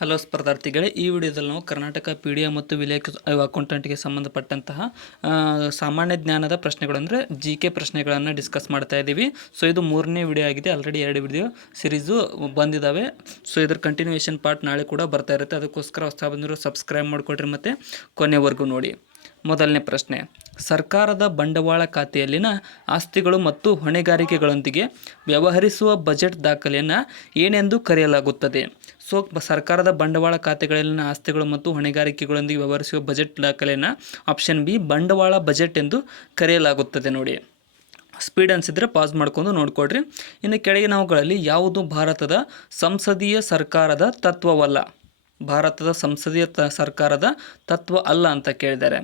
Hello ಸ್ಪರ್ಧಾರ್ಥಿಗಳೇ, ಈ ವಿಡಿಯೋದಲ್ಲಿ ನಾವು ಕರ್ನಾಟಕ ಪಿ.ಡಿ.ಎ ಮತ್ತು ವಿಲೇಖ ಅಕೌಂಟೆಂಟ್ಗೆ ಸಂಬಂಧಪಟ್ಟಂತಹ ಸಾಮಾನ್ಯ ಜ್ಞಾನದ ಪ್ರಶ್ನೆಗಳು ಅಂದರೆ ಜಿ.ಕೆ ಪ್ರಶ್ನೆಗಳನ್ನು ಡಿಸ್ಕಸ್ ಮಾಡ್ತಾ ಇದ್ದೀವಿ. ಸೊ ಇದು 3ನೇ ವಿಡಿಯೋ ಆಗಿದೆ. ಆಲ್ರೆಡಿ 2 ವಿಡಿಯೋ ಸಿರೀಸು ಬಂದಿದ್ದಾವೆ. ಸೊ ಇದ್ರ ಕಂಟಿನ್ಯೂಯೇಷನ್ ಪಾರ್ಟ್ ನಾಳೆ ಕೂಡ ಬರ್ತಾ ಇರುತ್ತೆ. ಅದಕ್ಕೋಸ್ಕರ ಹೊಸ ಬಂದಿರೋ ಸಬ್ಸ್ಕ್ರೈಬ್ ಮಾಡಿಕೊಡ್ರಿ ಮತ್ತು ಕೊನೆವರೆಗೂ ನೋಡಿ. ಮೊದಲನೇ ಪ್ರಶ್ನೆ, ಸರ್ಕಾರದ ಬಂಡವಾಳ ಖಾತೆಯಲ್ಲಿನ ಆಸ್ತಿಗಳು ಮತ್ತು ಹೊಣೆಗಾರಿಕೆಗಳೊಂದಿಗೆ ವ್ಯವಹರಿಸುವ ಬಜೆಟ್ ದಾಖಲೆಯನ್ನು ಏನೆಂದು ಕರೆಯಲಾಗುತ್ತದೆ? ಸೊ ಸರ್ಕಾರದ ಬಂಡವಾಳ ಖಾತೆಗಳಲ್ಲಿನ ಆಸ್ತಿಗಳು ಮತ್ತು ಹೊಣೆಗಾರಿಕೆಗಳೊಂದಿಗೆ ವ್ಯವಹರಿಸುವ ಬಜೆಟ್ ದಾಖಲೆಯನ್ನು ಆಪ್ಷನ್ ಬಿ ಬಂಡವಾಳ ಬಜೆಟ್ ಎಂದು ಕರೆಯಲಾಗುತ್ತದೆ. ನೋಡಿ, ಸ್ಪೀಡ್ ಅನಿಸಿದರೆ ಪಾಸ್ ಮಾಡ್ಕೊಂಡು ನೋಡ್ಕೊಡ್ರಿ. ಇನ್ನು ಕೆಳಗಿನವುಗಳಲ್ಲಿ ಯಾವುದು ಭಾರತದ ಸಂಸದೀಯ ಸರ್ಕಾರದ ತತ್ವವಲ್ಲ? ಭಾರತದ ಸಂಸದೀಯ ಸರ್ಕಾರದ ತತ್ವ ಅಲ್ಲ ಅಂತ ಕೇಳಿದ್ದಾರೆ.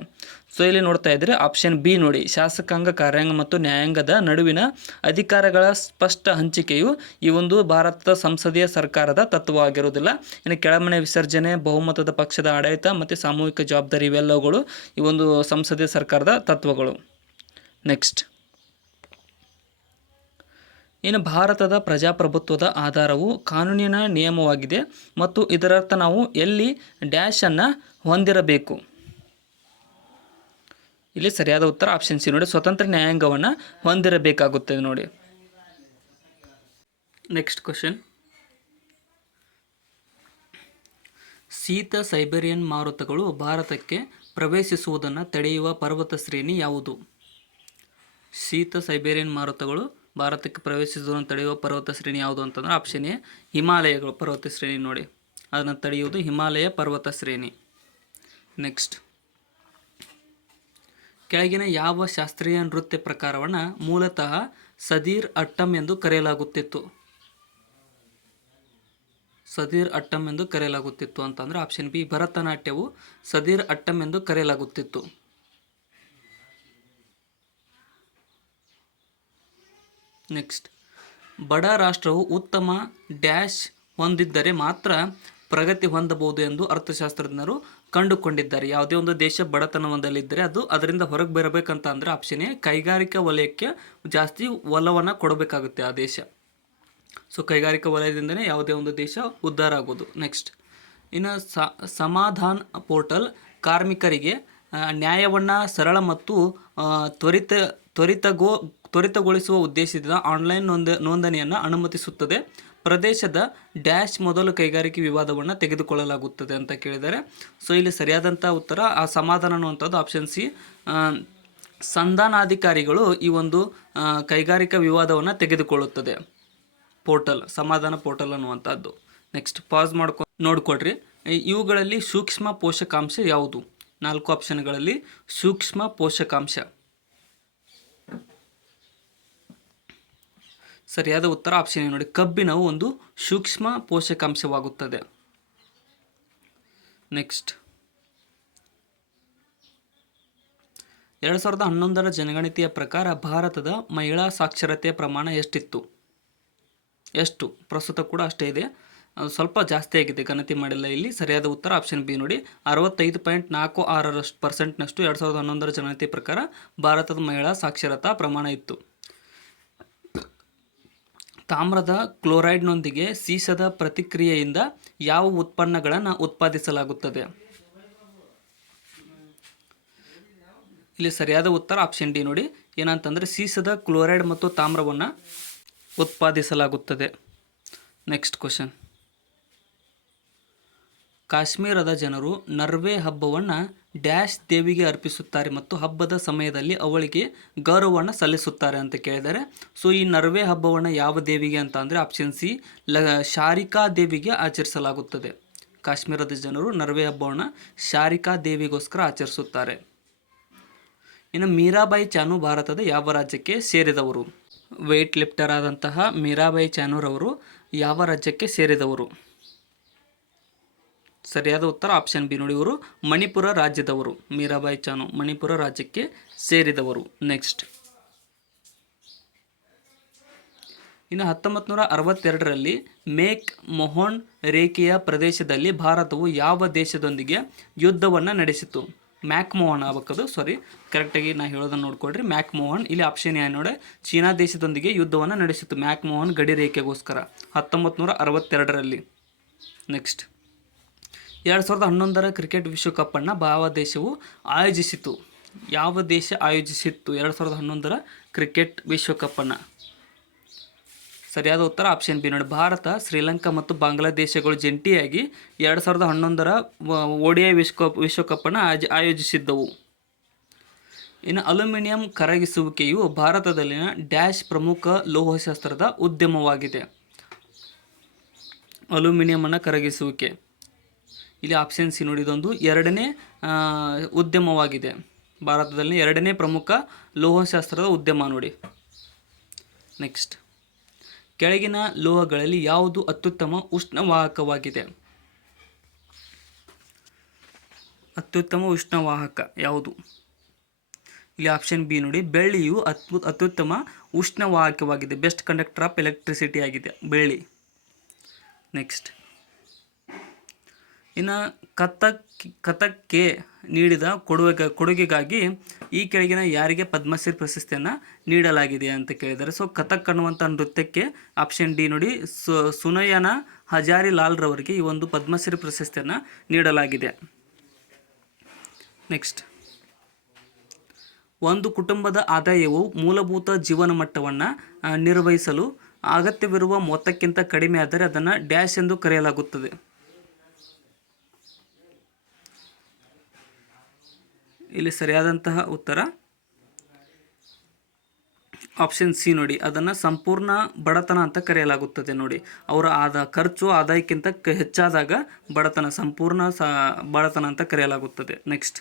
ಸೊ ಇಲ್ಲಿ ನೋಡ್ತಾ ಇದ್ದರೆ ಆಪ್ಷನ್ ಬಿ ನೋಡಿ, ಶಾಸಕಾಂಗ, ಕಾರ್ಯಾಂಗ ಮತ್ತು ನ್ಯಾಯಾಂಗದ ನಡುವಿನ ಅಧಿಕಾರಗಳ ಸ್ಪಷ್ಟ ಹಂಚಿಕೆಯು ಈ ಒಂದು ಭಾರತದ ಸಂಸದೀಯ ಸರ್ಕಾರದ ತತ್ವವಾಗಿರುವುದಿಲ್ಲ. ಇನ್ನು ಕೆಳಮನೆ ವಿಸರ್ಜನೆ, ಬಹುಮತದ ಪಕ್ಷದ ಆಡಳಿತ ಮತ್ತು ಸಾಮೂಹಿಕ ಜವಾಬ್ದಾರಿ ಇವೆಲ್ಲವುಗಳು ಈ ಒಂದು ಸಂಸದೀಯ ಸರ್ಕಾರದ ತತ್ವಗಳು. ನೆಕ್ಸ್ಟ್, ಇನ್ನು ಭಾರತದ ಪ್ರಜಾಪ್ರಭುತ್ವದ ಆಧಾರವು ಕಾನೂನಿನ ನಿಯಮವಾಗಿದೆ ಮತ್ತು ಇದರರ್ಥ ನಾವು ಎಲ್ಲಿ ಡ್ಯಾಶನ್ನು ಹೊಂದಿರಬೇಕು? ಇಲ್ಲಿ ಸರಿಯಾದ ಉತ್ತರ ಆಪ್ಷನ್ ಸಿ ನೋಡಿ, ಸ್ವತಂತ್ರ ನ್ಯಾಯಾಂಗವನ್ನು ಹೊಂದಿರಬೇಕಾಗುತ್ತದೆ ನೋಡಿ. ನೆಕ್ಸ್ಟ್ ಕ್ವಶನ್, ಶೀತ ಸೈಬೇರಿಯನ್ ಮಾರುತಗಳು ಭಾರತಕ್ಕೆ ಪ್ರವೇಶಿಸುವುದನ್ನು ತಡೆಯುವ ಪರ್ವತ ಶ್ರೇಣಿ ಯಾವುದು? ಶೀತ ಸೈಬೇರಿಯನ್ ಮಾರುತಗಳು ಭಾರತಕ್ಕೆ ಪ್ರವೇಶಿಸುವುದನ್ನು ತಡೆಯುವ ಪರ್ವತ ಶ್ರೇಣಿ ಯಾವುದು ಅಂತಂದ್ರೆ ಆಪ್ಷನ್ ಎ ಹಿಮಾಲಯಗಳು ಪರ್ವತ ಶ್ರೇಣಿ ನೋಡಿ, ಅದನ್ನು ತಡೆಯುವುದು ಹಿಮಾಲಯ ಪರ್ವತ ಶ್ರೇಣಿ. ನೆಕ್ಸ್ಟ್, ಕೆಳಗಿನ ಯಾವ ಶಾಸ್ತ್ರೀಯ ನೃತ್ಯ ಪ್ರಕಾರವನ್ನು ಮೂಲತಃ ಸದೀರ್ ಅಟ್ಟಂ ಎಂದು ಕರೆಯಲಾಗುತ್ತಿತ್ತು? ಸದೀರ್ ಅಟ್ಟಂ ಎಂದು ಕರೆಯಲಾಗುತ್ತಿತ್ತು ಅಂತಂದರೆ ಆಪ್ಷನ್ ಬಿ ಭರತನಾಟ್ಯವು ಸದೀರ್ ಅಟ್ಟಂ ಎಂದು ಕರೆಯಲಾಗುತ್ತಿತ್ತು. ನೆಕ್ಸ್ಟ್, ಬಡ ರಾಷ್ಟ್ರವು ಉತ್ತಮ ಡ್ಯಾಶ್ ಹೊಂದಿದ್ದರೆ ಮಾತ್ರ ಪ್ರಗತಿ ಹೊಂದಬಹುದು ಎಂದು ಅರ್ಥಶಾಸ್ತ್ರಜ್ಞರು ಕಂಡುಕೊಂಡಿದ್ದಾರೆ. ಯಾವುದೇ ಒಂದು ದೇಶ ಬಡತನ ಹೊಂದಲಿದ್ದರೆ ಅದು ಅದರಿಂದ ಹೊರಗೆ ಬರಬೇಕಂತ ಅಂದರೆ ಆಪ್ಷನ್ ಎ ಕೈಗಾರಿಕಾ ವಲಯಕ್ಕೆ ಜಾಸ್ತಿ ಒಲವನ್ನು ಕೊಡಬೇಕಾಗುತ್ತೆ ಆ ದೇಶ. ಸೊ ಕೈಗಾರಿಕಾ ವಲಯದಿಂದನೇ ಯಾವುದೇ ಒಂದು ದೇಶ ಉದ್ಧಾರ ಆಗೋದು. ನೆಕ್ಸ್ಟ್, ಇನ್ನು ಸಮಾಧಾನ್ ಪೋರ್ಟಲ್ ಕಾರ್ಮಿಕರಿಗೆ ನ್ಯಾಯವನ್ನು ಸರಳ ಮತ್ತು ತ್ವರಿತಗೊಳಿಸುವ ಉದ್ದೇಶದಿಂದ ಆನ್ಲೈನ್ ನೋಂದಣಿಯನ್ನು ಅನುಮತಿಸುತ್ತದೆ. ಪ್ರದೇಶದ ಡ್ಯಾಶ್ ಮೊದಲು ಕೈಗಾರಿಕೆ ವಿವಾದವನ್ನು ತೆಗೆದುಕೊಳ್ಳಲಾಗುತ್ತದೆ ಅಂತ ಕೇಳಿದ್ದಾರೆ. ಸೊ ಇಲ್ಲಿ ಸರಿಯಾದಂಥ ಉತ್ತರ ಆ ಸಮಾಧಾನ ಅನ್ನುವಂಥದ್ದು ಆಪ್ಷನ್ ಸಿ. ಸಂಧಾನಾಧಿಕಾರಿಗಳು ಈ ಒಂದು ಕೈಗಾರಿಕಾ ವಿವಾದವನ್ನು ತೆಗೆದುಕೊಳ್ಳುತ್ತದೆ. ಪೋರ್ಟಲ್ ಸಮಾಧಾನ ಪೋರ್ಟಲ್ ಅನ್ನುವಂಥದ್ದು. ನೆಕ್ಸ್ಟ್, ಪಾಸ್ ನೋಡ್ಕೊಡ್ರಿ. ಇವುಗಳಲ್ಲಿ ಸೂಕ್ಷ್ಮ ಪೋಷಕಾಂಶ ಯಾವುದು? 4 ಆಪ್ಷನ್ಗಳಲ್ಲಿ ಸೂಕ್ಷ್ಮ ಪೋಷಕಾಂಶ. ಸರಿಯಾದ ಉತ್ತರ ಆಪ್ಷನ್ ನೋಡಿ, ಕಬ್ಬಿಣವು ಒಂದು ಸೂಕ್ಷ್ಮ ಪೋಷಕಾಂಶವಾಗುತ್ತದೆ. ನೆಕ್ಸ್ಟ್, 2011ರ ಜನಗಣತಿಯ ಪ್ರಕಾರ ಭಾರತದ ಮಹಿಳಾ ಸಾಕ್ಷರತೆಯ ಪ್ರಮಾಣ ಎಷ್ಟು? ಪ್ರಸ್ತುತ ಕೂಡ ಅಷ್ಟೇ ಇದೆ, ಸ್ವಲ್ಪ ಜಾಸ್ತಿ ಆಗಿದೆ, ಗಣತಿ ಮಾಡಿಲ್ಲ ಇಲ್ಲಿ. ಸರಿಯಾದ ಉತ್ತರ ಆಪ್ಷನ್ ಬಿ ನೋಡಿ, 65.46% 2011ರ ಜನಗಣತಿ ಪ್ರಕಾರ ಭಾರತದ ಮಹಿಳಾ ಸಾಕ್ಷರತಾ ಪ್ರಮಾಣ ಇತ್ತು. ತಾಮ್ರದ ಕ್ಲೋರೈಡ್ನೊಂದಿಗೆ ಸೀಸದ ಪ್ರತಿಕ್ರಿಯೆಯಿಂದ ಯಾವ ಉತ್ಪನ್ನಗಳನ್ನು ಉತ್ಪಾದಿಸಲಾಗುತ್ತದೆ? ಇಲ್ಲಿ ಸರಿಯಾದ ಉತ್ತರ ಆಪ್ಷನ್ ಡಿ ನೋಡಿ, ಏನಂತಂದರೆ ಸೀಸದ ಕ್ಲೋರೈಡ್ ಮತ್ತು ತಾಮ್ರವನ್ನು ಉತ್ಪಾದಿಸಲಾಗುತ್ತದೆ. ನೆಕ್ಸ್ಟ್ ಕ್ವಶನ್, ಕಾಶ್ಮೀರದ ಜನರು ನರ್ವೆ ಹಬ್ಬವನ್ನು ಡ್ಯಾಶ್ ದೇವಿಗೆ ಅರ್ಪಿಸುತ್ತಾರೆ ಮತ್ತು ಹಬ್ಬದ ಸಮಯದಲ್ಲಿ ಅವಳಿಗೆ ಗೌರವವನ್ನು ಸಲ್ಲಿಸುತ್ತಾರೆ ಅಂತ ಕೇಳಿದ್ದಾರೆ. ಸೊ ಈ ನರ್ವೆ ಹಬ್ಬವನ್ನು ಯಾವ ದೇವಿಗೆ ಅಂತ ಅಂದರೆ ಆಪ್ಷನ್ ಸಿ ಶಾರಿಕಾ ದೇವಿಗೆ ಆಚರಿಸಲಾಗುತ್ತದೆ. ಕಾಶ್ಮೀರದ ಜನರು ನರ್ವೆ ಹಬ್ಬವನ್ನು ಶಾರಿಕಾ ದೇವಿಗೋಸ್ಕರ ಆಚರಿಸುತ್ತಾರೆ. ಇನ್ನು ಮೀರಾಬಾಯಿ ಚಾನು ಭಾರತದ ಯಾವ ರಾಜ್ಯಕ್ಕೆ ಸೇರಿದವರು? ವೆಯ್ಟ್ ಲಿಫ್ಟರ್ ಆದಂತಹ ಮೀರಾಬಾಯಿ ಚಾನುರವರು ಯಾವ ರಾಜ್ಯಕ್ಕೆ ಸೇರಿದವರು? ಸರಿಯಾದ ಉತ್ತರ ಆಪ್ಷನ್ ಬಿ ನೋಡಿ, ಇವರು ಮಣಿಪುರ ರಾಜ್ಯದವರು. ಮೀರಾಬಾಯಿ ಚಾನು ಮಣಿಪುರ ರಾಜ್ಯಕ್ಕೆ ಸೇರಿದವರು. ನೆಕ್ಸ್ಟ್, ಇನ್ನು 1962ರಲ್ಲಿ ಮೇಕ್ ಮೊಹನ್ ರೇಖೆಯ ಪ್ರದೇಶದಲ್ಲಿ ಭಾರತವು ಯಾವ ದೇಶದೊಂದಿಗೆ ಯುದ್ಧವನ್ನು ನಡೆಸಿತು? ಮ್ಯಾಕ್ಮೋಹನ್ ಆಗಬೇಕದು, ಕರೆಕ್ಟಾಗಿ ನಾ ಹೇಳೋದನ್ನು ನೋಡ್ಕೊಳ್ರಿ. ಮ್ಯಾಕ್ಮೋಹನ್ ಇಲ್ಲಿ ಆಪ್ಷನ್ ಏನು ನೋಡಿ, ಚೀನಾ ದೇಶದೊಂದಿಗೆ ಯುದ್ಧವನ್ನು ನಡೆಸಿತು ಮ್ಯಾಕ್ಮೋಹನ್ ಗಡಿ ರೇಖೆಗೋಸ್ಕರ 1962ರಲ್ಲಿ. ನೆಕ್ಸ್ಟ್, 2011ರ ಕ್ರಿಕೆಟ್ ವಿಶ್ವಕಪ್ಪನ್ನು ಯಾವ ದೇಶವು ಆಯೋಜಿಸಿತು? ಯಾವ ದೇಶ ಆಯೋಜಿಸಿತ್ತು 2011ರ ಕ್ರಿಕೆಟ್ ವಿಶ್ವಕಪ್ಪನ್ನು? ಸರಿಯಾದ ಉತ್ತರ ಆಪ್ಷನ್ ಬಿ ನೋಡಿ, ಭಾರತ, ಶ್ರೀಲಂಕಾ ಮತ್ತು ಬಾಂಗ್ಲಾದೇಶಗಳು ಜಂಟಿಯಾಗಿ 2011ರ ODI ವಿಶ್ವಕಪ್ಪನ್ನು ಆಯೋಜಿಸಿದ್ದವು. ಇನ್ನು ಅಲ್ಯೂಮಿನಿಯಂ ಕರಗಿಸುವಿಕೆಯು ಭಾರತದಲ್ಲಿನ ಡ್ಯಾಶ್ ಪ್ರಮುಖ ಲೋಹಶಾಸ್ತ್ರದ ಉದ್ಯಮವಾಗಿದೆ. ಅಲ್ಯೂಮಿನಿಯಮನ್ನು ಕರಗಿಸುವಿಕೆ ಇಲ್ಲಿ ಆಪ್ಷನ್ ಸಿ ನೋಡಿ, ಇದೊಂದು ಎರಡನೇ ಉದ್ಯಮವಾಗಿದೆ. ಭಾರತದಲ್ಲಿ ಎರಡನೇ ಪ್ರಮುಖ ಲೋಹಶಾಸ್ತ್ರದ ಉದ್ಯಮ ನೋಡಿ. ನೆಕ್ಸ್ಟ್, ಕೆಳಗಿನ ಲೋಹಗಳಲ್ಲಿ ಯಾವುದು ಅತ್ಯುತ್ತಮ ಉಷ್ಣವಾಹಕವಾಗಿದೆ? ಅತ್ಯುತ್ತಮ ಉಷ್ಣವಾಹಕ ಯಾವುದು? ಇಲ್ಲಿ ಆಪ್ಷನ್ ಬಿ ನೋಡಿ, ಬೆಳ್ಳಿಯು ಅತ್ಯುತ್ತಮ ಉಷ್ಣವಾಹಕವಾಗಿದೆ. ಬೆಸ್ಟ್ ಕಂಡಕ್ಟರ್ ಆಫ್ ಎಲೆಕ್ಟ್ರಿಸಿಟಿ ಆಗಿದೆ ಬೆಳ್ಳಿ. ನೆಕ್ಸ್ಟ್, ಇನ್ನು ಕಥಕ್ಗೆ ನೀಡಿದ ಕೊಡುಗೆಗಾಗಿ ಈ ಕೆಳಗಿನ ಯಾರಿಗೆ ಪದ್ಮಶ್ರೀ ಪ್ರಶಸ್ತಿಯನ್ನು ನೀಡಲಾಗಿದೆ ಅಂತ ಕೇಳಿದ್ದಾರೆ. ಸೊ ಕಥಕ್ ಅನ್ನುವಂಥ ನೃತ್ಯಕ್ಕೆ ಆಪ್ಷನ್ ಡಿ ನೋಡಿ, ಸುನಯನ ಹಜಾರಿಲಾಲ್ ರವರಿಗೆ ಈ ಒಂದು ಪದ್ಮಶ್ರೀ ಪ್ರಶಸ್ತಿಯನ್ನು ನೀಡಲಾಗಿದೆ. ನೆಕ್ಸ್ಟ್, ಒಂದು ಕುಟುಂಬದ ಆದಾಯವು ಮೂಲಭೂತ ಜೀವನ ಮಟ್ಟವನ್ನು ನಿರ್ವಹಿಸಲು ಅಗತ್ಯವಿರುವ ಮೊತ್ತಕ್ಕಿಂತ ಕಡಿಮೆ ಆದರೆ ಅದನ್ನು ಡ್ಯಾಶ್ ಎಂದು ಕರೆಯಲಾಗುತ್ತದೆ. ಇಲ್ಲಿ ಸರಿಯಾದಂತಹ ಉತ್ತರ ಆಪ್ಷನ್ ಸಿ ನೋಡಿ, ಅದನ್ನು ಸಂಪೂರ್ಣ ಬಡತನ ಅಂತ ಕರೆಯಲಾಗುತ್ತದೆ ನೋಡಿ. ಅವರ ಖರ್ಚು ಆದಾಯಕ್ಕಿಂತ ಹೆಚ್ಚಾದಾಗ ಬಡತನ, ಸಂಪೂರ್ಣ ಬಡತನ ಅಂತ ಕರೆಯಲಾಗುತ್ತದೆ. ನೆಕ್ಸ್ಟ್,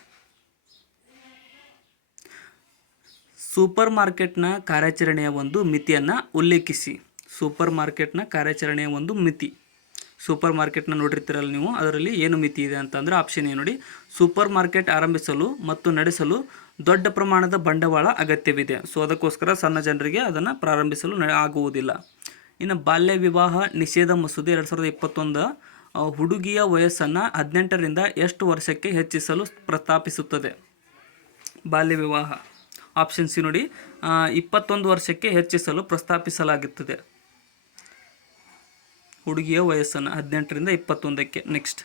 ಸೂಪರ್ ಮಾರ್ಕೆಟ್ನ ಕಾರ್ಯಾಚರಣೆಯ ಒಂದು ಮಿತಿಯನ್ನು ಉಲ್ಲೇಖಿಸಿ. ಸೂಪರ್ ಮಾರ್ಕೆಟ್ನ ಕಾರ್ಯಾಚರಣೆಯ ಒಂದು ಮಿತಿ. ಸೂಪರ್ ಮಾರ್ಕೆಟ್ನ ನೋಡಿರ್ತೀರಲ್ಲ ನೀವು, ಅದರಲ್ಲಿ ಏನು ಮಿತಿ ಇದೆ ಅಂತಂದರೆ ಆಪ್ಷನ್ ಎ ನೋಡಿ, ಸೂಪರ್ ಮಾರ್ಕೆಟ್ ಆರಂಭಿಸಲು ಮತ್ತು ನಡೆಸಲು ದೊಡ್ಡ ಪ್ರಮಾಣದ ಬಂಡವಾಳ ಅಗತ್ಯವಿದೆ. ಸೊ ಅದಕ್ಕೋಸ್ಕರ ಸಣ್ಣ ಜನರಿಗೆ ಅದನ್ನು ಪ್ರಾರಂಭಿಸಲು ಆಗುವುದಿಲ್ಲ. ಇನ್ನು ಬಾಲ್ಯ ವಿವಾಹ ನಿಷೇಧ ಮಸೂದೆ 2021 ಹುಡುಗಿಯ ವಯಸ್ಸನ್ನು 18ರಿಂದ ಎಷ್ಟು ವರ್ಷಕ್ಕೆ ಹೆಚ್ಚಿಸಲು ಪ್ರಸ್ತಾಪಿಸುತ್ತದೆ? ಬಾಲ್ಯ ವಿವಾಹ ಆಪ್ಷನ್ ಸಿ ನೋಡಿ, 21 ವರ್ಷಕ್ಕೆ ಹೆಚ್ಚಿಸಲು ಪ್ರಸ್ತಾಪಿಸಲಾಗುತ್ತದೆ ಹುಡುಗಿಯ ವಯಸ್ಸನ್ನು 18ರಿಂದ 21ಕ್ಕೆ. ನೆಕ್ಸ್ಟ್,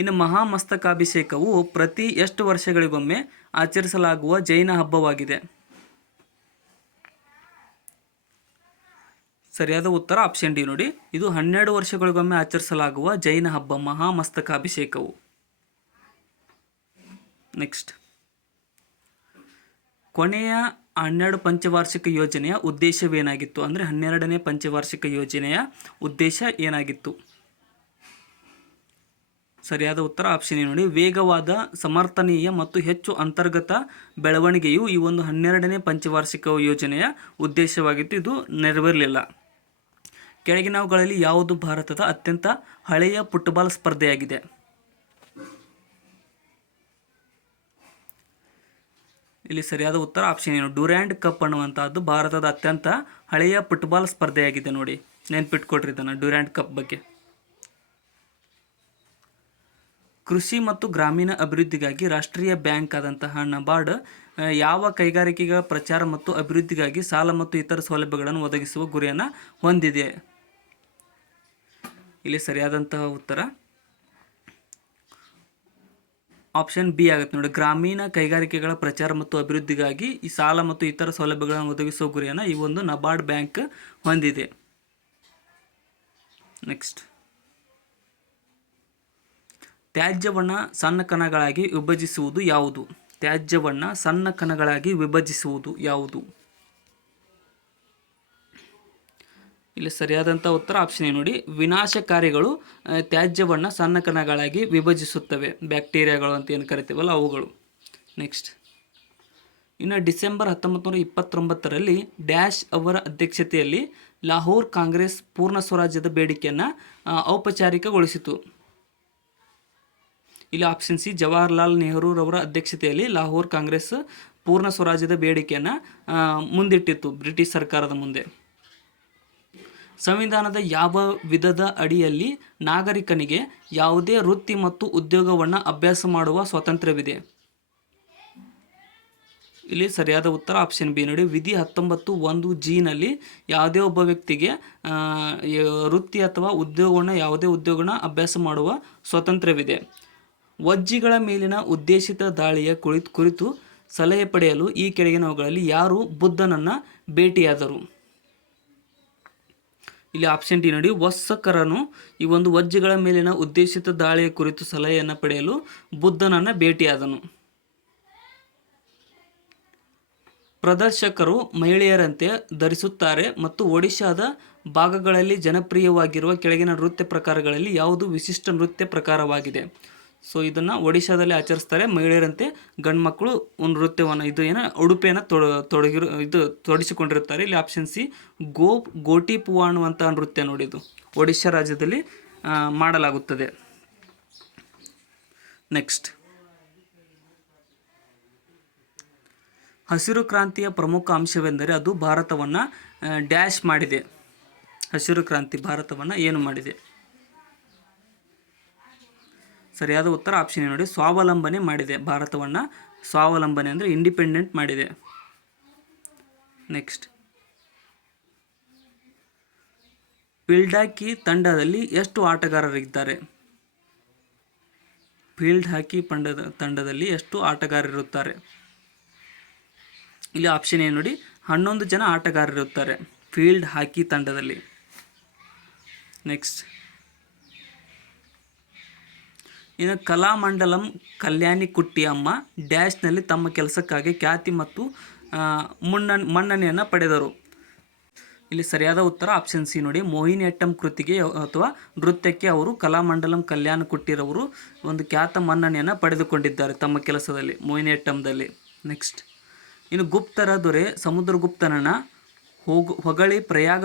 ಇನ್ನು ಮಹಾಮಸ್ತಕಾಭಿಷೇಕವು ಪ್ರತಿ ಎಷ್ಟು ವರ್ಷಗಳಿಗೊಮ್ಮೆ ಆಚರಿಸಲಾಗುವ ಜೈನ ಹಬ್ಬವಾಗಿದೆ? ಸರಿಯಾದ ಉತ್ತರ ಆಪ್ಷನ್ ಡಿ ನೋಡಿ, ಇದು 12 ವರ್ಷಗಳಿಗೊಮ್ಮೆ ಆಚರಿಸಲಾಗುವ ಜೈನ ಹಬ್ಬ ಮಹಾಮಸ್ತಕಾಭಿಷೇಕವು. ನೆಕ್ಸ್ಟ್, ಕೊನೆಯ 12 ಪಂಚವಾರ್ಷಿಕ ಯೋಜನೆಯ ಉದ್ದೇಶವೇನಾಗಿತ್ತು? ಅಂದರೆ 12ನೇ ಪಂಚವಾರ್ಷಿಕ ಯೋಜನೆಯ ಉದ್ದೇಶ ಏನಾಗಿತ್ತು? ಸರಿಯಾದ ಉತ್ತರ ಆಪ್ಷನ್ ನೋಡಿ, ವೇಗವಾದ, ಸಮರ್ಥನೀಯ ಮತ್ತು ಹೆಚ್ಚು ಅಂತರ್ಗತ ಬೆಳವಣಿಗೆಯು ಈ ಒಂದು 12ನೇ ಪಂಚವಾರ್ಷಿಕ ಯೋಜನೆಯ ಉದ್ದೇಶವಾಗಿತ್ತು. ಇದು ನೆರವೇರಲಿಲ್ಲ. ಕೆಳಗಿನವುಗಳಲ್ಲಿ ಯಾವುದು ಭಾರತದ ಅತ್ಯಂತ ಹಳೆಯ ಫುಟ್ಬಾಲ್ ಸ್ಪರ್ಧೆಯಾಗಿದೆ? ಇಲ್ಲಿ ಸರಿಯಾದ ಉತ್ತರ ಆಪ್ಷನ್ ಏನು, ಡ್ಯೂರಾಂಡ್ ಕಪ್ ಅನ್ನುವಂಥದ್ದು ಭಾರತದ ಅತ್ಯಂತ ಹಳೆಯ ಫುಟ್ಬಾಲ್ ಸ್ಪರ್ಧೆಯಾಗಿದೆ ನೋಡಿ. ನೆನ್ಪಿಟ್ಕೊಡ್ರಿ ಇದನ್ನು, ಡ್ಯೂರಾಂಡ್ ಕಪ್ ಬಗ್ಗೆ. ಕೃಷಿ ಮತ್ತು ಗ್ರಾಮೀಣ ಅಭಿವೃದ್ಧಿಗಾಗಿ ರಾಷ್ಟ್ರೀಯ ಬ್ಯಾಂಕ್ ಆದಂತಹ ನಬಾರ್ಡ್ ಯಾವ ಕೈಗಾರಿಕೆಗಳ ಪ್ರಚಾರ ಮತ್ತು ಅಭಿವೃದ್ಧಿಗಾಗಿ ಸಾಲ ಮತ್ತು ಇತರ ಸೌಲಭ್ಯಗಳನ್ನು ಒದಗಿಸುವ ಗುರಿಯನ್ನು ಹೊಂದಿದೆ? ಇಲ್ಲಿ ಸರಿಯಾದಂತಹ ಉತ್ತರ ಆಪ್ಷನ್ ಬಿ ಆಗುತ್ತೆ ನೋಡಿ, ಗ್ರಾಮೀಣ ಕೈಗಾರಿಕೆಗಳ ಪ್ರಚಾರ ಮತ್ತು ಅಭಿವೃದ್ಧಿಗಾಗಿ ಈ ಸಾಲ ಮತ್ತು ಇತರ ಸೌಲಭ್ಯಗಳನ್ನು ಒದಗಿಸುವ ಗುರಿಯನ್ನು ಈ ಒಂದು ನಬಾರ್ಡ್ ಬ್ಯಾಂಕ್ ಹೊಂದಿದೆ. ನೆಕ್ಸ್ಟ್, ತ್ಯಾಜ್ಯವನ್ನು ಸಣ್ಣ ಕಣಗಳಾಗಿ ವಿಭಜಿಸುವುದು ಯಾವುದು? ತ್ಯಾಜ್ಯವನ್ನು ಸಣ್ಣ ಕಣಗಳಾಗಿ ವಿಭಜಿಸುವುದು ಯಾವುದು? ಇಲ್ಲಿ ಸರಿಯಾದಂಥ ಉತ್ತರ ಆಪ್ಷನ್ ನೋಡಿ, ವಿನಾಶಕಾರಿಗಳು ತ್ಯಾಜ್ಯವನ್ನು ಸಣ್ಣ ಕಣಗಳಾಗಿ ವಿಭಜಿಸುತ್ತವೆ. ಬ್ಯಾಕ್ಟೀರಿಯಾಗಳು ಅಂತ ಏನು ಕರಿತೀವಲ್ಲ ಅವುಗಳು. ನೆಕ್ಸ್ಟ್, ಇನ್ನು ಡಿಸೆಂಬರ್ 1929ರಲ್ಲಿ ಡ್ಯಾಶ್ ಅವರ ಅಧ್ಯಕ್ಷತೆಯಲ್ಲಿ ಲಾಹೋರ್ ಕಾಂಗ್ರೆಸ್ ಪೂರ್ಣ ಸ್ವರಾಜ್ಯದ ಬೇಡಿಕೆಯನ್ನು ಔಪಚಾರಿಕಗೊಳಿಸಿತು. ಇಲ್ಲಿ ಆಪ್ಷನ್ ಸಿ, ಜವಾಹರ್ಲಾಲ್ ನೆಹರೂರವರ ಅಧ್ಯಕ್ಷತೆಯಲ್ಲಿ ಲಾಹೋರ್ ಕಾಂಗ್ರೆಸ್ ಪೂರ್ಣ ಸ್ವರಾಜ್ಯದ ಬೇಡಿಕೆಯನ್ನು ಮುಂದಿಟ್ಟಿತ್ತು ಬ್ರಿಟಿಷ್ ಸರ್ಕಾರದ ಮುಂದೆ. ಸಂವಿಧಾನದ ಯಾವ ವಿಧದ ಅಡಿಯಲ್ಲಿ ನಾಗರಿಕನಿಗೆ ಯಾವುದೇ ವೃತ್ತಿ ಮತ್ತು ಉದ್ಯೋಗವನ್ನು ಅಭ್ಯಾಸ ಮಾಡುವ ಸ್ವಾತಂತ್ರ್ಯವಿದೆ? ಇಲ್ಲಿ ಸರಿಯಾದ ಉತ್ತರ ಆಪ್ಷನ್ ಬಿ ನೋಡಿ. ವಿಧಿ 19(1) ನಲ್ಲಿ ಯಾವುದೇ ಒಬ್ಬ ವ್ಯಕ್ತಿಗೆ ವೃತ್ತಿ ಅಥವಾ ಉದ್ಯೋಗವನ್ನು ಯಾವುದೇ ಉದ್ಯೋಗನ ಅಭ್ಯಾಸ ಮಾಡುವ ಸ್ವಾತಂತ್ರ್ಯವಿದೆ. ವಜ್ಜಿಗಳ ಮೇಲಿನ ಉದ್ದೇಶಿತ ದಾಳಿಯ ಕುರಿತು ಸಲಹೆ ಪಡೆಯಲು ಈ ಕೆಳಗಿನವುಗಳಲ್ಲಿ ಯಾರು ಬುದ್ಧನನ್ನು ಭೇಟಿಯಾದರು? ಇಲ್ಲಿ ಆಪ್ಷನ್ ಡಿ ನೋಡಿ. ವತ್ಸಕರನು ಈ ಒಂದು ವಜ್ಜಿಗಳ ಮೇಲಿನ ಉದ್ದೇಶಿತ ದಾಳಿಯ ಕುರಿತು ಸಲಹೆಯನ್ನು ಪಡೆಯಲು ಬುದ್ಧನನ್ನು ಭೇಟಿಯಾದನು. ಪ್ರದರ್ಶಕರು ಮಹಿಳೆಯರಂತೆ ಧರಿಸುತ್ತಾರೆ ಮತ್ತು ಒಡಿಶಾದ ಭಾಗಗಳಲ್ಲಿ ಜನಪ್ರಿಯವಾಗಿರುವ ಕೆಳಗಿನ ನೃತ್ಯ ಪ್ರಕಾರಗಳಲ್ಲಿ ಯಾವುದು ವಿಶಿಷ್ಟ ನೃತ್ಯ ಪ್ರಕಾರವಾಗಿದೆ? ಸೊ ಇದನ್ನು ಒಡಿಶಾದಲ್ಲಿ ಆಚರಿಸ್ತಾರೆ. ಮಹಿಳೆಯರಂತೆ ಗಂಡು ಮಕ್ಕಳು ಒಂದು ನೃತ್ಯವನ್ನು ಉಡುಪಿಯನ್ನು ತೊಡಿಸಿಕೊಂಡಿರುತ್ತಾರೆ. ಇಲ್ಲಿ ಆಪ್ಷನ್ ಸಿ ಗೋಟಿ ಪೂವ ಅನ್ನುವಂಥ ನೃತ್ಯ ನೋಡಿ, ಇದು ಒಡಿಶಾ ರಾಜ್ಯದಲ್ಲಿ ಮಾಡಲಾಗುತ್ತದೆ. ನೆಕ್ಸ್ಟ್, ಹಸಿರು ಕ್ರಾಂತಿಯ ಪ್ರಮುಖ ಅಂಶವೆಂದರೆ ಅದು ಭಾರತವನ್ನು ಡ್ಯಾಶ್ ಮಾಡಿದೆ. ಹಸಿರು ಕ್ರಾಂತಿ ಭಾರತವನ್ನು ಏನು ಮಾಡಿದೆ? ಸರಿಯಾದ ಉತ್ತರ ಆಪ್ಷನ್ ನೋಡಿ. ಸ್ವಾವಲಂಬನೆ ಮಾಡಿದೆ. ಭಾರತವನ್ನು ಸ್ವಾವಲಂಬನೆ ಅಂದರೆ ಇಂಡಿಪೆಂಡೆಂಟ್ ಮಾಡಿದೆ. ನೆಕ್ಸ್ಟ್, ಫೀಲ್ಡ್ ಹಾಕಿ ತಂಡದಲ್ಲಿ ಎಷ್ಟು ಆಟಗಾರರಿದ್ದಾರೆ? ಫೀಲ್ಡ್ ಹಾಕಿ ತಂಡದಲ್ಲಿ ಎಷ್ಟು ಆಟಗಾರರಿರುತ್ತಾರೆ? ಇಲ್ಲಿ ಆಪ್ಷನ್ ಏನು ನೋಡಿ. 11 ಜನ ಆಟಗಾರರಿರುತ್ತಾರೆ ಫೀಲ್ಡ್ ಹಾಕಿ ತಂಡದಲ್ಲಿ. ನೆಕ್ಸ್ಟ್, ಇನ್ನು ಕಲಾಮಂಡಲಂ ಕಲ್ಯಾಣಿ ಕುಟ್ಟಿ ಅಮ್ಮ ಡ್ಯಾಶ್ನಲ್ಲಿ ತಮ್ಮ ಕೆಲಸಕ್ಕಾಗಿ ಖ್ಯಾತಿ ಮತ್ತು ಮನ್ನಣೆಯನ್ನು ಪಡೆದರು. ಇಲ್ಲಿ ಸರಿಯಾದ ಉತ್ತರ ಆಪ್ಷನ್ ಸಿ ನೋಡಿ. ಮೋಹಿನಿಯಟ್ಟಂ ಕೃತಿಗೆ ಅಥವಾ ನೃತ್ಯಕ್ಕೆ ಅವರು ಕಲಾಮಂಡಲಂ ಕಲ್ಯಾಣ ಕುಟ್ಟಿರವರು ಒಂದು ಖ್ಯಾತ ಮನ್ನಣೆಯನ್ನು ಪಡೆದುಕೊಂಡಿದ್ದಾರೆ ತಮ್ಮ ಕೆಲಸದಲ್ಲಿ, ಮೋಹಿನಿಯಟ್ಟಂದಲ್ಲಿ. ನೆಕ್ಸ್ಟ್, ಇನ್ನು ಗುಪ್ತರ ದೊರೆ ಸಮುದ್ರಗುಪ್ತನನ್ನು ಹೊಗಳಿ ಪ್ರಯಾಗ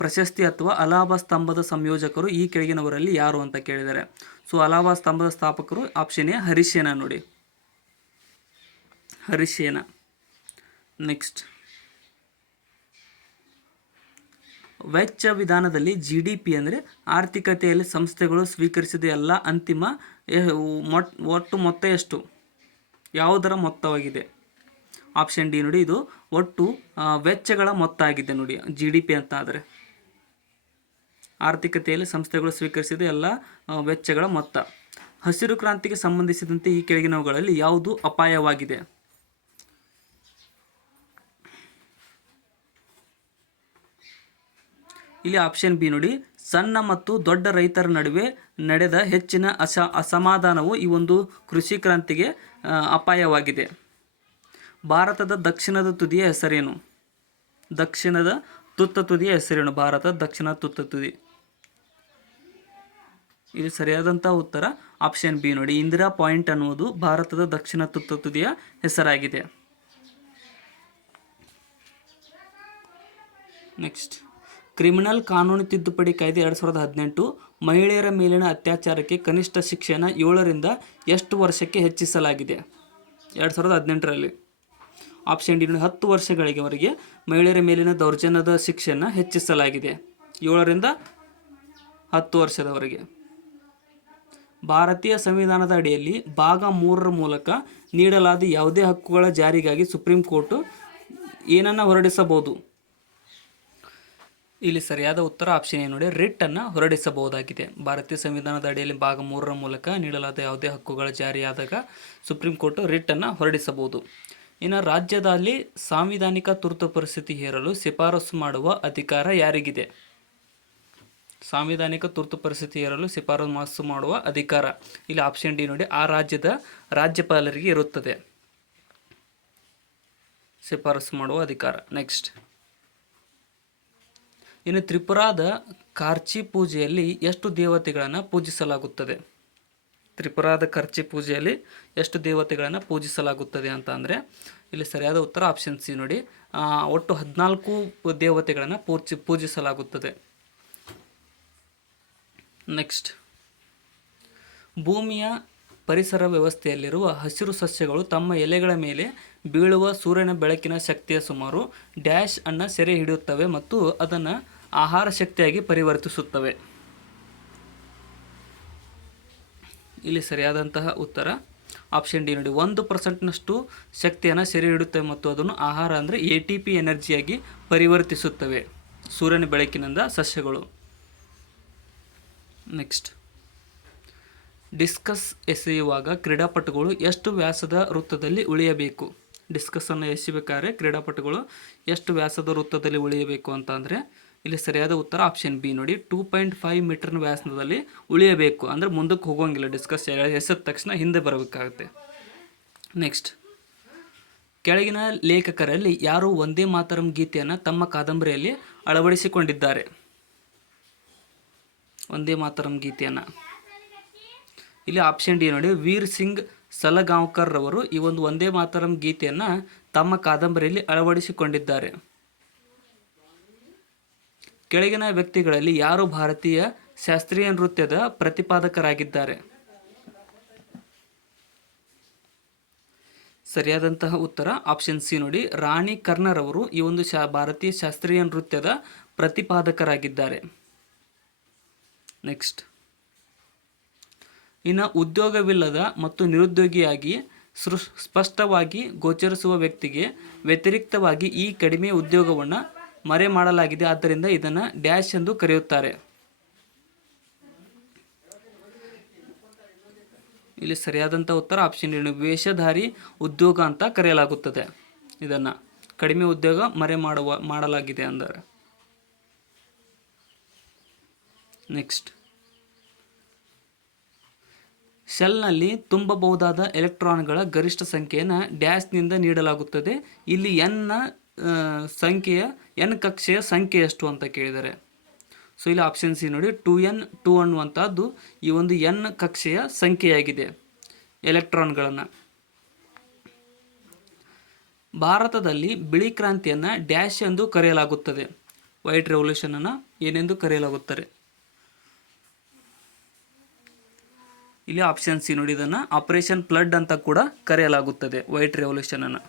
ಪ್ರಶಸ್ತಿ ಅಥವಾ ಅಲಹಾಬಾದ್ ಸ್ತಂಭದ ಸಂಯೋಜಕರು ಈ ಕೆಳಗಿನವರಲ್ಲಿ ಯಾರು ಅಂತ ಕೇಳಿದ್ದಾರೆ. ಸೊ ಅಲಹಾಬಾದ್ ಸ್ತಂಭದ ಸ್ಥಾಪಕರು ಆಪ್ಷನ್ ಎ ಹರಿಸೇನ ನೋಡಿ, ಹರಿಸೇನ. ನೆಕ್ಸ್ಟ್, ವೆಚ್ಚ ವಿಧಾನದಲ್ಲಿ GDP ಅಂದರೆ ಆರ್ಥಿಕತೆಯಲ್ಲಿ ಸಂಸ್ಥೆಗಳು ಸ್ವೀಕರಿಸಿದ ಎಲ್ಲ ಅಂತಿಮ ಒಟ್ಟು ಮೊತ್ತ ಎಷ್ಟು? ಯಾವುದರ ಮೊತ್ತವಾಗಿದೆ? ಆಪ್ಷನ್ ಡಿ ನೋಡಿ. ಇದು ಒಟ್ಟು ವೆಚ್ಚಗಳ ಮೊತ್ತ ಆಗಿದೆ ನೋಡಿ. GDP ಅಂತ ಆದರೆ ಆರ್ಥಿಕತೆಯಲ್ಲಿ ಸಂಸ್ಥೆಗಳು ಸ್ವೀಕರಿಸಿದ ಎಲ್ಲ ವೆಚ್ಚಗಳ ಮೊತ್ತ. ಹಸಿರು ಕ್ರಾಂತಿಗೆ ಸಂಬಂಧಿಸಿದಂತೆ ಈ ಕೆಳಗಿನವುಗಳಲ್ಲಿ ಯಾವುದು ಅಪಾಯವಾಗಿದೆ? ಇಲ್ಲಿ ಆಪ್ಷನ್ ಬಿ ನೋಡಿ. ಸಣ್ಣ ಮತ್ತು ದೊಡ್ಡ ರೈತರ ನಡುವೆ ನಡೆದ ಹೆಚ್ಚಿನ ಅಸಮಾಧಾನವು ಈ ಒಂದು ಕೃಷಿ ಕ್ರಾಂತಿಗೆ ಅಪಾಯವಾಗಿದೆ. ಭಾರತದ ದಕ್ಷಿಣದ ತುದಿಯ ಹೆಸರೇನು? ದಕ್ಷಿಣದ ತುತ್ತ ತುದಿಯ ಹೆಸರೇನು? ಭಾರತದ ದಕ್ಷಿಣ ತುತ್ತ ತುದಿ. ಇದು ಸರಿಯಾದಂಥ ಉತ್ತರ ಆಪ್ಷನ್ ಬಿ ನೋಡಿ. ಇಂದಿರಾ ಪಾಯಿಂಟ್ ಅನ್ನುವುದು ಭಾರತದ ದಕ್ಷಿಣ ತುತ್ತ ತುದಿಯ ಹೆಸರಾಗಿದೆ. ನೆಕ್ಸ್ಟ್, ಕ್ರಿಮಿನಲ್ ಕಾನೂನು ತಿದ್ದುಪಡಿ ಕಾಯ್ದೆ 2018 ಮಹಿಳೆಯರ ಮೇಲಿನ ಅತ್ಯಾಚಾರಕ್ಕೆ ಕನಿಷ್ಠ ಶಿಕ್ಷೆಯನ್ನು 7ರಿಂದ ಎಷ್ಟು ವರ್ಷಕ್ಕೆ ಹೆಚ್ಚಿಸಲಾಗಿದೆ? 2018ರಲ್ಲಿ ಆಪ್ಷನ್ ಡಿ 10 ವರ್ಷಗಳಿಗೆವರೆಗೆ ಮಹಿಳೆಯರ ಮೇಲಿನ ದೌರ್ಜನ್ಯದ ಶಿಕ್ಷೆಯನ್ನು ಹೆಚ್ಚಿಸಲಾಗಿದೆ. 7ರಿಂದ 10 ವರ್ಷದವರೆಗೆ. ಭಾರತೀಯ ಸಂವಿಧಾನದ ಅಡಿಯಲ್ಲಿ ಭಾಗ 3ರ ಮೂಲಕ ನೀಡಲಾದ ಯಾವುದೇ ಹಕ್ಕುಗಳ ಜಾರಿಗಾಗಿ ಸುಪ್ರೀಂ ಕೋರ್ಟ್ ಏನನ್ನು ಹೊರಡಿಸಬಹುದು? ಇಲ್ಲಿ ಸರಿಯಾದ ಉತ್ತರ ಆಪ್ಷನ್ ಏನು ನೋಡಿ. ರಿಟ್ಟನ್ನು ಹೊರಡಿಸಬಹುದಾಗಿದೆ. ಭಾರತೀಯ ಸಂವಿಧಾನದ ಅಡಿಯಲ್ಲಿ ಭಾಗ 3ರ ಮೂಲಕ ನೀಡಲಾದ ಯಾವುದೇ ಹಕ್ಕುಗಳ ಜಾರಿಯಾದಾಗ ಸುಪ್ರೀಂ ಕೋರ್ಟ್ ರಿಟ್ಟನ್ನು ಹೊರಡಿಸಬಹುದು. ಇನ್ನು ರಾಜ್ಯದಲ್ಲಿ ಸಾಂವಿಧಾನಿಕ ತುರ್ತು ಪರಿಸ್ಥಿತಿ ಹೇರಲು ಶಿಫಾರಸು ಮಾಡುವ ಅಧಿಕಾರ ಯಾರಿಗಿದೆ? ಸಾಂವಿಧಾನಿಕ ತುರ್ತು ಪರಿಸ್ಥಿತಿ ಹೇರಲು ಶಿಫಾರಸು ಮಾಡುವ ಅಧಿಕಾರ ಇಲ್ಲಿ ಆಪ್ಷನ್ ಡಿ ನೋಡಿ. ಆ ರಾಜ್ಯದ ರಾಜ್ಯಪಾಲರಿಗೆ ಇರುತ್ತದೆ ಶಿಫಾರಸು ಮಾಡುವ ಅಧಿಕಾರ. ನೆಕ್ಸ್ಟ್, ಇನ್ನು ತ್ರಿಪುರಾದ ಕಾರ್ಚಿ ಪೂಜೆಯಲ್ಲಿ ಎಷ್ಟು ದೇವತೆಗಳನ್ನು ಪೂಜಿಸಲಾಗುತ್ತದೆ? ತ್ರಿಪುರಾದ ಕಾರ್ಚಿ ಪೂಜೆಯಲ್ಲಿ ಎಷ್ಟು ದೇವತೆಗಳನ್ನು ಪೂಜಿಸಲಾಗುತ್ತದೆ ಅಂತ ಅಂದರೆ ಇಲ್ಲಿ ಸರಿಯಾದ ಉತ್ತರ ಆಪ್ಷನ್ ಸಿ ನೋಡಿ. ಒಟ್ಟು 14 ದೇವತೆಗಳನ್ನು ಪೂಜಿಸಲಾಗುತ್ತದೆ. ನೆಕ್ಸ್ಟ್, ಭೂಮಿಯ ಪರಿಸರ ವ್ಯವಸ್ಥೆಯಲ್ಲಿರುವ ಹಸಿರು ಸಸ್ಯಗಳು ತಮ್ಮ ಎಲೆಗಳ ಮೇಲೆ ಬೀಳುವ ಸೂರ್ಯನ ಬೆಳಕಿನ ಶಕ್ತಿಯ ಸುಮಾರು ಡ್ಯಾಶ್ ಅನ್ನು ಸೆರೆ ಹಿಡಿಯುತ್ತವೆ ಮತ್ತು ಅದನ್ನು ಆಹಾರ ಶಕ್ತಿಯಾಗಿ ಪರಿವರ್ತಿಸುತ್ತವೆ. ಇಲ್ಲಿ ಸರಿಯಾದಂತಹ ಉತ್ತರ ಆಪ್ಷನ್ ಡಿ ನೋಡಿ 1%ನಷ್ಟು ಶಕ್ತಿಯನ್ನು ಸೆರೆ ಹಿಡುತ್ತವೆ ಮತ್ತು ಅದನ್ನು ಆಹಾರ ಅಂದರೆ ATP ಎನರ್ಜಿಯಾಗಿ ಪರಿವರ್ತಿಸುತ್ತವೆ ಸೂರ್ಯನ ಬೆಳಕಿನಿಂದ ಸಸ್ಯಗಳು. ನೆಕ್ಸ್ಟ್, ಡಿಸ್ಕಸ್ ಎಸೆಯುವಾಗ ಕ್ರೀಡಾಪಟುಗಳು ಎಷ್ಟು ವ್ಯಾಸದ ವೃತ್ತದಲ್ಲಿ ಉಳಿಯಬೇಕು? ಡಿಸ್ಕಸ್ಸನ್ನು ಎಸೆಯಬೇಕಾದ್ರೆ ಕ್ರೀಡಾಪಟುಗಳು ಎಷ್ಟು ವ್ಯಾಸದ ವೃತ್ತದಲ್ಲಿ ಉಳಿಯಬೇಕು ಅಂತ ಅಂದರೆ ಇಲ್ಲಿ ಸರಿಯಾದ ಉತ್ತರ ಆಪ್ಷನ್ ಬಿ ನೋಡಿ 2.5 ಮೀಟರ್ನ ವ್ಯಾಸದಲ್ಲಿ ಉಳಿಯಬೇಕು. ಅಂದರೆ ಮುಂದಕ್ಕೆ ಹೋಗೋಂಗಿಲ್ಲ, ಡಿಸ್ಕಸ್ ಎಸೆದ ತಕ್ಷಣ ಹಿಂದೆ ಬರಬೇಕಾಗುತ್ತೆ. ನೆಕ್ಸ್ಟ್, ಕೆಳಗಿನ ಲೇಖಕರಲ್ಲಿ ಯಾರು ವಂದೇ ಮಾತರಂ ಗೀತೆಯನ್ನು ತಮ್ಮ ಕಾದಂಬರಿಯಲ್ಲಿ ಅಳವಡಿಸಿಕೊಂಡಿದ್ದಾರೆ? ವಂದೇ ಮಾತರಂ ಗೀತೆಯನ್ನು ಇಲ್ಲಿ ಆಪ್ಷನ್ ಡಿ ನೋಡಿ ವೀರ್ ಸಿಂಗ್ ಸಲಗಾಂವ್ಕರ್ ರವರು ಈ ಒಂದು ವಂದೇ ಮಾತರಂ ಗೀತೆಯನ್ನು ತಮ್ಮ ಕಾದಂಬರಿಯಲ್ಲಿ ಅಳವಡಿಸಿಕೊಂಡಿದ್ದಾರೆ. ಕೆಳಗಿನ ವ್ಯಕ್ತಿಗಳಲ್ಲಿ ಯಾರು ಭಾರತೀಯ ಶಾಸ್ತ್ರೀಯ ನೃತ್ಯದ ಪ್ರತಿಪಾದಕರಾಗಿದ್ದಾರೆ? ಸರಿಯಾದಂತಹ ಉತ್ತರ ಆಪ್ಷನ್ ಸಿ ನೋಡಿ ರಾಣಿ ಕರ್ನರ್ ಅವರು ಈ ಒಂದು ಭಾರತೀಯ ಶಾಸ್ತ್ರೀಯ ನೃತ್ಯದ ಪ್ರತಿಪಾದಕರಾಗಿದ್ದಾರೆ. ನೆಕ್ಸ್ಟ್, ಇನ್ನು ಉದ್ಯೋಗವಿಲ್ಲದ ಮತ್ತು ನಿರುದ್ಯೋಗಿಯಾಗಿ ಸ್ಪಷ್ಟವಾಗಿ ಗೋಚರಿಸುವ ವ್ಯಕ್ತಿಗೆ ವ್ಯತಿರಿಕ್ತವಾಗಿ ಈ ಕಡಿಮೆ ಉದ್ಯೋಗವನ್ನು ಮರೆ ಮಾಡಲಾಗಿದೆ, ಆದ್ದರಿಂದ ಇದನ್ನು ಡ್ಯಾಶ್ ಎಂದು ಕರೆಯುತ್ತಾರೆ. ಇಲ್ಲಿ ಸರಿಯಾದಂಥ ಉತ್ತರ ಆಪ್ಷನ್ ಡಿ ವೇಷಧಾರಿ ಉದ್ಯೋಗ ಅಂತ ಕರೆಯಲಾಗುತ್ತದೆ. ಇದನ್ನು ಕಡಿಮೆ ಉದ್ಯೋಗ ಮರೆ ಮಾಡಲಾಗಿದೆ ಅಂದರೆ. ನೆಕ್ಸ್ಟ್, ಶೆಲ್ನಲ್ಲಿ ತುಂಬಬಹುದಾದ ಎಲೆಕ್ಟ್ರಾನ್ಗಳ ಗರಿಷ್ಠ ಸಂಖ್ಯೆಯನ್ನು ಡ್ಯಾಶ್ನಿಂದ ನೀಡಲಾಗುತ್ತದೆ. ಇಲ್ಲಿ ಎನ್ ಕಕ್ಷೆಯ ಸಂಖ್ಯೆ ಎಷ್ಟು ಅಂತ ಕೇಳಿದ್ದಾರೆ. ಸೊ ಇಲ್ಲಿ ಆಪ್ಷನ್ ಸಿ ನೋಡಿ 2n ಅನ್ನುವಂಥದ್ದು ಈ ಒಂದು ಎನ್ ಕಕ್ಷೆಯ ಸಂಖ್ಯೆಯಾಗಿದೆ ಎಲೆಕ್ಟ್ರಾನ್ಗಳನ್ನು. ಭಾರತದಲ್ಲಿ ಬಿಳಿ ಕ್ರಾಂತಿಯನ್ನು ಡ್ಯಾಶ್ ಎಂದು ಕರೆಯಲಾಗುತ್ತದೆ. ವೈಟ್ ರೆವಲ್ಯೂಷನನ್ನು ಏನೆಂದು ಕರೆಯಲಾಗುತ್ತದೆ? ಇಲ್ಲಿ ಆಪ್ಷನ್ ಸಿ ನೋಡಿ ಇದನ್ನು ಆಪರೇಷನ್ ಫ್ಲಡ್ ಅಂತ ಕೂಡ ಕರೆಯಲಾಗುತ್ತದೆ. ವೈಟ್ ರೆವಲ್ಯೂಷನನ್ನು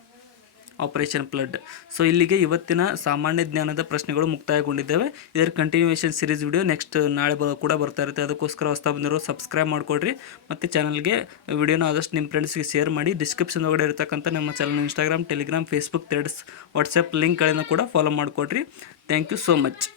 ಆಪರೇಷನ್ ಫ್ಲಡ್. ಸೊ ಇಲ್ಲಿಗೆ ಇವತ್ತಿನ ಸಾಮಾನ್ಯ ಜ್ಞಾನದ ಪ್ರಶ್ನೆಗಳು ಮುಕ್ತಾಯಗೊಂಡಿದ್ದಾವೆ. ಇದರ ಕಂಟಿನ್ಯೂಯೇಷನ್ ಸೀರೀಸ್ ವಿಡಿಯೋ ನೆಕ್ಸ್ಟ್ ನಾಳೆ ಕೂಡ ಬರ್ತಾ ಇರುತ್ತೆ. ಅದಕ್ಕೋಸ್ಕರ ಹೊಸ ಬಂದಿರೋ ಸಬ್ಸ್ಕ್ರೈಬ್ ಮಾಡಿಕೊಡ್ರಿ ಮತ್ತು ಚಾನಲ್ಗೆ ವಿಡಿಯೋನ ಆದಷ್ಟು ನಿಮ್ಮ ಫ್ರೆಂಡ್ಸ್ಗೆ ಶೇರ್ ಮಾಡಿ. ಡಿಸ್ಕ್ರಿಪ್ಷನ್ ಒಳಗಡೆ ಇರತಕ್ಕಂಥ ನಮ್ಮ channel Instagram, Telegram, Facebook, Threads, WhatsApp ಲಿಂಕ್ಗಳನ್ನು ಕೂಡ ಫಾಲೋ ಮಾಡಿಕೊಡ್ರಿ. Thank you so much.